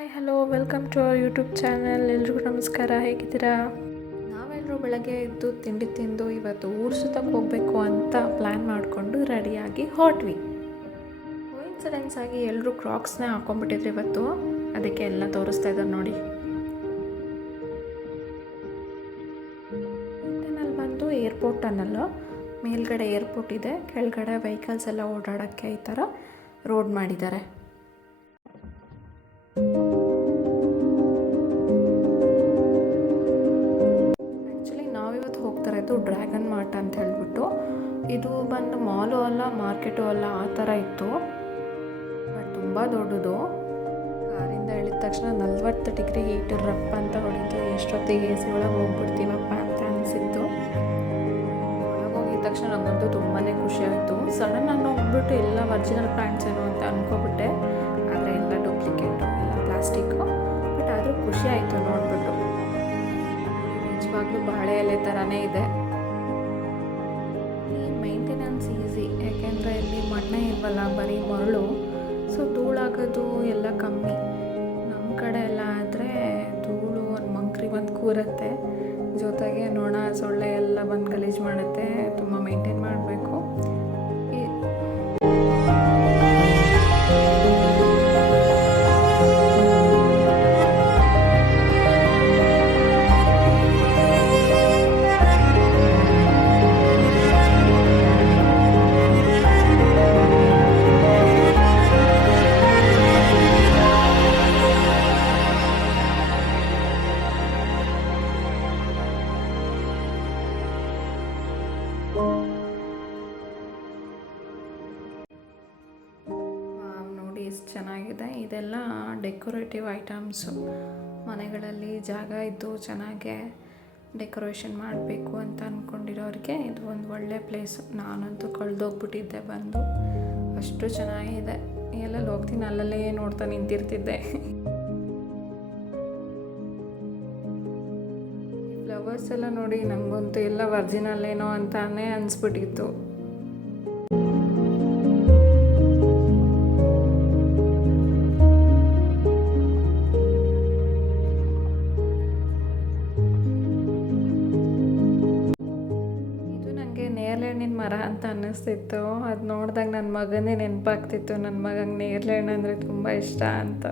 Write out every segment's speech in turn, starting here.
Hi hello welcome to our YouTube channel. ಎಲ್ರಿಗೂ ನಮಸ್ಕಾರ. ಹೇಗಿದ್ದೀರಾ? ನಾವೆಲ್ಲರೂ ಬೆಳಗ್ಗೆ ಎದ್ದು ತಿಂಡಿ ತಿಂದು ಇವತ್ತು ಊರು ಸುತ್ತಕ್ಕೆ ಹೋಗಬೇಕು ಅಂತ ಪ್ಲ್ಯಾನ್ ಮಾಡಿಕೊಂಡು ರೆಡಿಯಾಗಿ ಹೊರಟ್ವಿ. ಕೋಇನ್ಸಿಡೆನ್ಸ್ ಆಗಿ ಎಲ್ಲರೂ ಕ್ರಾಕ್ಸ್ನೇ ಹಾಕ್ಕೊಂಡ್ಬಿಟ್ಟಿದ್ರು ಇವತ್ತು. ಅದಕ್ಕೆ ಎಲ್ಲ ತೋರಿಸ್ತಾ ಇದ್ದಾರೆ ನೋಡಿ. ಟನಲ್ ಬಂದು ಏರ್ಪೋರ್ಟ್ ಟನಲ್ಲು. ಮೇಲ್ಗಡೆ ಏರ್ಪೋರ್ಟ್ ಇದೆ, ಕೆಳಗಡೆ ವೆಹಿಕಲ್ಸ್ ಎಲ್ಲ ಓಡಾಡೋಕ್ಕೆ ಈ ಥರ ರೋಡ್ ಮಾಡಿದ್ದಾರೆ. ಆ್ಯಕ್ಚುಲಿ ನಾವಿವತ್ತು ಹೋಗ್ತಾ ಇರೋದು ಡ್ರ್ಯಾಗನ್ ಮಾರ್ಟ್ ಅಂತ ಹೇಳ್ಬಿಟ್ಟು. ಇದು ಬಂದು ಮಾಲು ಅಲ್ಲ, ಮಾರ್ಕೆಟು ಅಲ್ಲ, ಆ ಥರ ಇತ್ತು. ಬಟ್ ತುಂಬ ದೊಡ್ಡದು. ಕಾರಿಂದ ಇಳಿದ ತಕ್ಷಣ 40 ಡಿಗ್ರಿ ಹೀಟ್ ರಪ್ಪ ಅಂತ ಹೊಡಿತು. ಎಷ್ಟೊತ್ತಿಗೆ ಎ ಸಿ ಒಳಗೆ ಹೋಗ್ಬಿಡ್ತೀವಪ್ಪ ಅಂತ ಅನಿಸಿತ್ತು. ಒಳಗೆ ಹೋಗಿದ ತಕ್ಷಣ ನನಗಂತೂ ತುಂಬಾ ಖುಷಿ ಆಯಿತು. ಸಡನ್ನಾಗಿ ಹೋಗ್ಬಿಟ್ಟು ಎಲ್ಲ ಒರಿಜಿನಲ್ ಪ್ಯಾಂಟ್ಸ್ ಏನು ಅಂತ ಅಂದ್ಕೊಬಿಟ್ಟೆ. ಆದರೆ ಎಲ್ಲ ಡೂಪ್ಲಿಕೇಟು, ಎಲ್ಲ ಪ್ಲಾಸ್ಟಿಕ್ಕು. ಬಟ್ ಆದರೂ ಖುಷಿ ಆಯಿತು ನೋಡಿಬಿಟ್ಟು. ನಿಜವಾಗ್ಲೂ ಬಾಳೆ ಎಲೆ ಥರನೇ ಇದೆ. ಈ ಮೇಂಟೆನೆನ್ಸ್ ಈಸಿ, ಯಾಕೆಂದರೆ ಇಲ್ಲಿ ಮಣ್ಣೇ ಇಲ್ವಲ್ಲ, ಬರೀ ಮರಳು. ಸೊ ಧೂಳಾಗೋದು ಎಲ್ಲ ಕಮ್ಮಿ. ನಮ್ಮ ಕಡೆ ಎಲ್ಲ ಆದರೆ ಧೂಳು, ಒಂದು ಮಂಕ್ರಿ ಬಂದು ಕೂರುತ್ತೆ, ಜೊತೆಗೆ ನೊಣ ಸೊಳ್ಳೆ ಎಲ್ಲ ಬಂದು ಗಲೀಜು ಮಾಡುತ್ತೆ. ತುಂಬ ಮೇಂಟೈನ್ ಮಾಡಬೇಕು. ನೋಡಿ ಎಷ್ಟು ಚೆನ್ನಾಗಿದೆ. ಇದೆಲ್ಲ ಡೆಕೋರೇಟಿವ್ ಐಟಮ್ಸು. ಮನೆಗಳಲ್ಲಿ ಜಾಗ ಇದ್ದು ಚೆನ್ನಾಗೆ ಡೆಕೋರೇಷನ್ ಮಾಡಬೇಕು ಅಂತ ಅಂದ್ಕೊಂಡಿರೋರಿಗೆ ಇದು ಒಂದು ಒಳ್ಳೆ ಪ್ಲೇಸು. ನಾನಂತೂ ಕಳೆದೋಗ್ಬಿಟ್ಟಿದ್ದೆ ಬಂದು. ಅಷ್ಟು ಚೆನ್ನಾಗಿದೆ. ಎಲ್ಲೆಲ್ಲಿ ಹೋಗ್ತೀನಿ ಅಲ್ಲಲ್ಲೇ ನೋಡ್ತಾ ನಿಂತಿರ್ತಿದ್ದೆ. ಫ್ಲವರ್ಸ್ ಎಲ್ಲ ನೋಡಿ ನನಗಂತೂ ಎಲ್ಲ ಒರಿಜಿನಲ್ ಏನೋ ಅಂತಾನೆ ಅನಿಸ್ಬಿಟ್ಟಿತ್ತು. ನೇರಳೆಹಣ್ಣಿನ ಮರ ಅಂತ ಅನ್ನಿಸ್ತಿತ್ತು. ಅದು ನೋಡಿದಾಗ ನನ್ನ ಮಗನೇ ನೆನಪಾಗ್ತಿತ್ತು. ನನ್ನ ಮಗಂಗೆ ನೇರಳೆಹಣ್ಣು ಅಂದರೆ ತುಂಬ ಇಷ್ಟ ಅಂತ.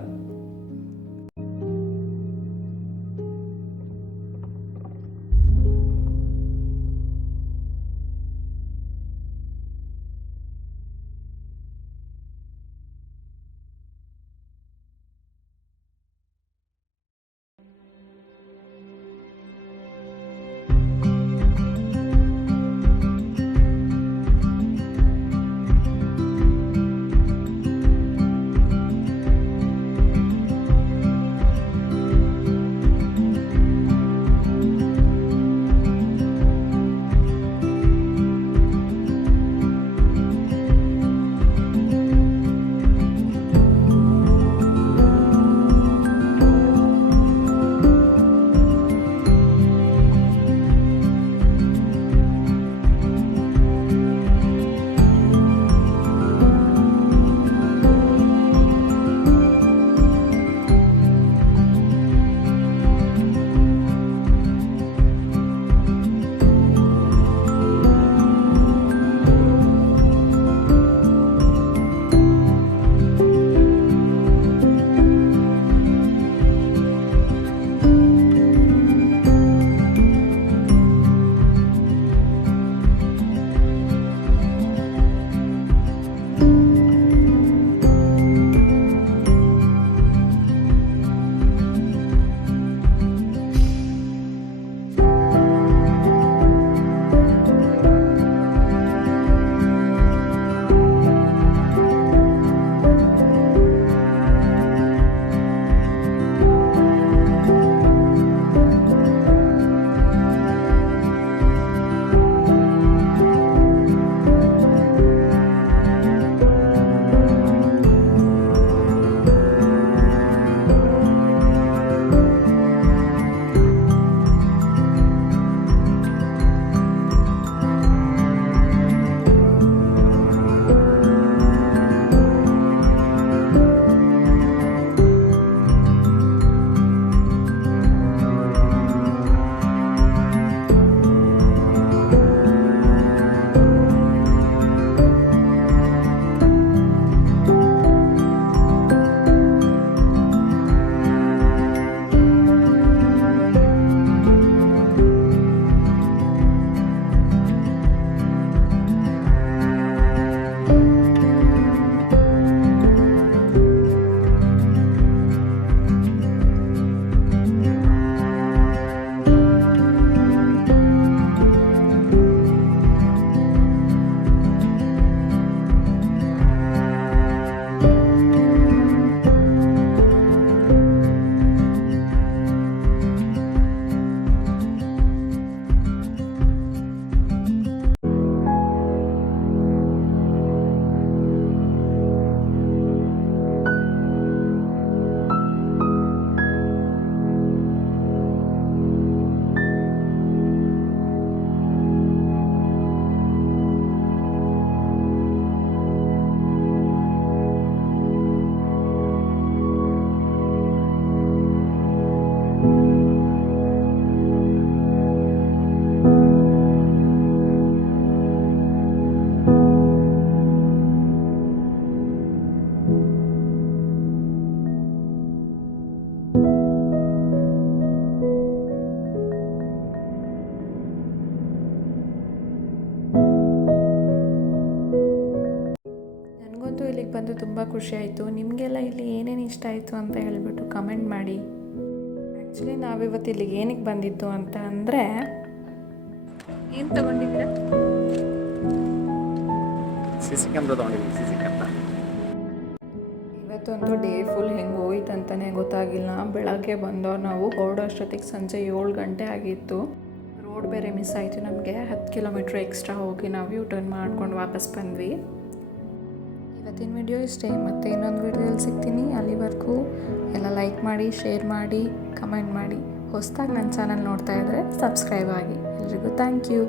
ಖುಷಿ ಆಯಿತು. ನಿಮಗೆಲ್ಲ ಇಲ್ಲಿ ಏನೇನು ಇಷ್ಟ ಆಯಿತು ಅಂತ ಹೇಳಿಬಿಟ್ಟು ಕಮೆಂಟ್ ಮಾಡಿ. ಆ್ಯಕ್ಚುಲಿ ನಾವಿವತ್ತು ಇಲ್ಲಿಗೆ ಏನಕ್ಕೆ ಬಂದಿದ್ದು ಅಂತ ಅಂದರೆ, ಏನು ತೊಗೊಂಡಿದ್ದೀರಾ? ಸಿಸಿ ಕ್ಯಾಮ್ರಾ ತೊಗೊಂಡಿದ್ದೀವಿ. ಸಿಸಿ ಕ್ಯಾಮ್ರಾ ಇವತ್ತೊಂದು ಡೇ ಫುಲ್ ಹೆಂಗೆ ಹೋಯ್ತು ಅಂತಲೇ ಗೊತ್ತಾಗಿಲ್ಲ. ಬೆಳಗ್ಗೆ ಬಂದೋ ನಾವು ಹೊರಡೋಷ್ಟೊತ್ತಿಗೆ ಸಂಜೆ 7 ಗಂಟೆ ಆಗಿತ್ತು. ರೋಡ್ ಬೇರೆ ಮಿಸ್ ಆಯಿತು ನಮಗೆ. 10 ಕಿಲೋಮೀಟ್ರ್ ಎಕ್ಸ್ಟ್ರಾ ಹೋಗಿ ನಾವು ಯೂ ಟರ್ನ್ ಮಾಡ್ಕೊಂಡು ವಾಪಸ್ ಬಂದ್ವಿ. ಇವತ್ತಿನ ವಿಡಿಯೋ ಇಷ್ಟೇ. ಮತ್ತೆ ಇನ್ನೊಂದು ವಿಡಿಯೋದಲ್ಲಿ ಸಿಗ್ತೀನಿ. ಅಲ್ಲಿವರೆಗೂ ಎಲ್ಲ ಲೈಕ್ ಮಾಡಿ, ಶೇರ್ ಮಾಡಿ, ಕಮೆಂಟ್ ಮಾಡಿ. ಹೊಸದಾಗಿ ನನ್ನ ಚಾನಲ್ ನೋಡ್ತಾ ಇದ್ದರೆ ಸಬ್ಸ್ಕ್ರೈಬ್ ಆಗಿ. ಎಲ್ರಿಗೂ ಥ್ಯಾಂಕ್ ಯು.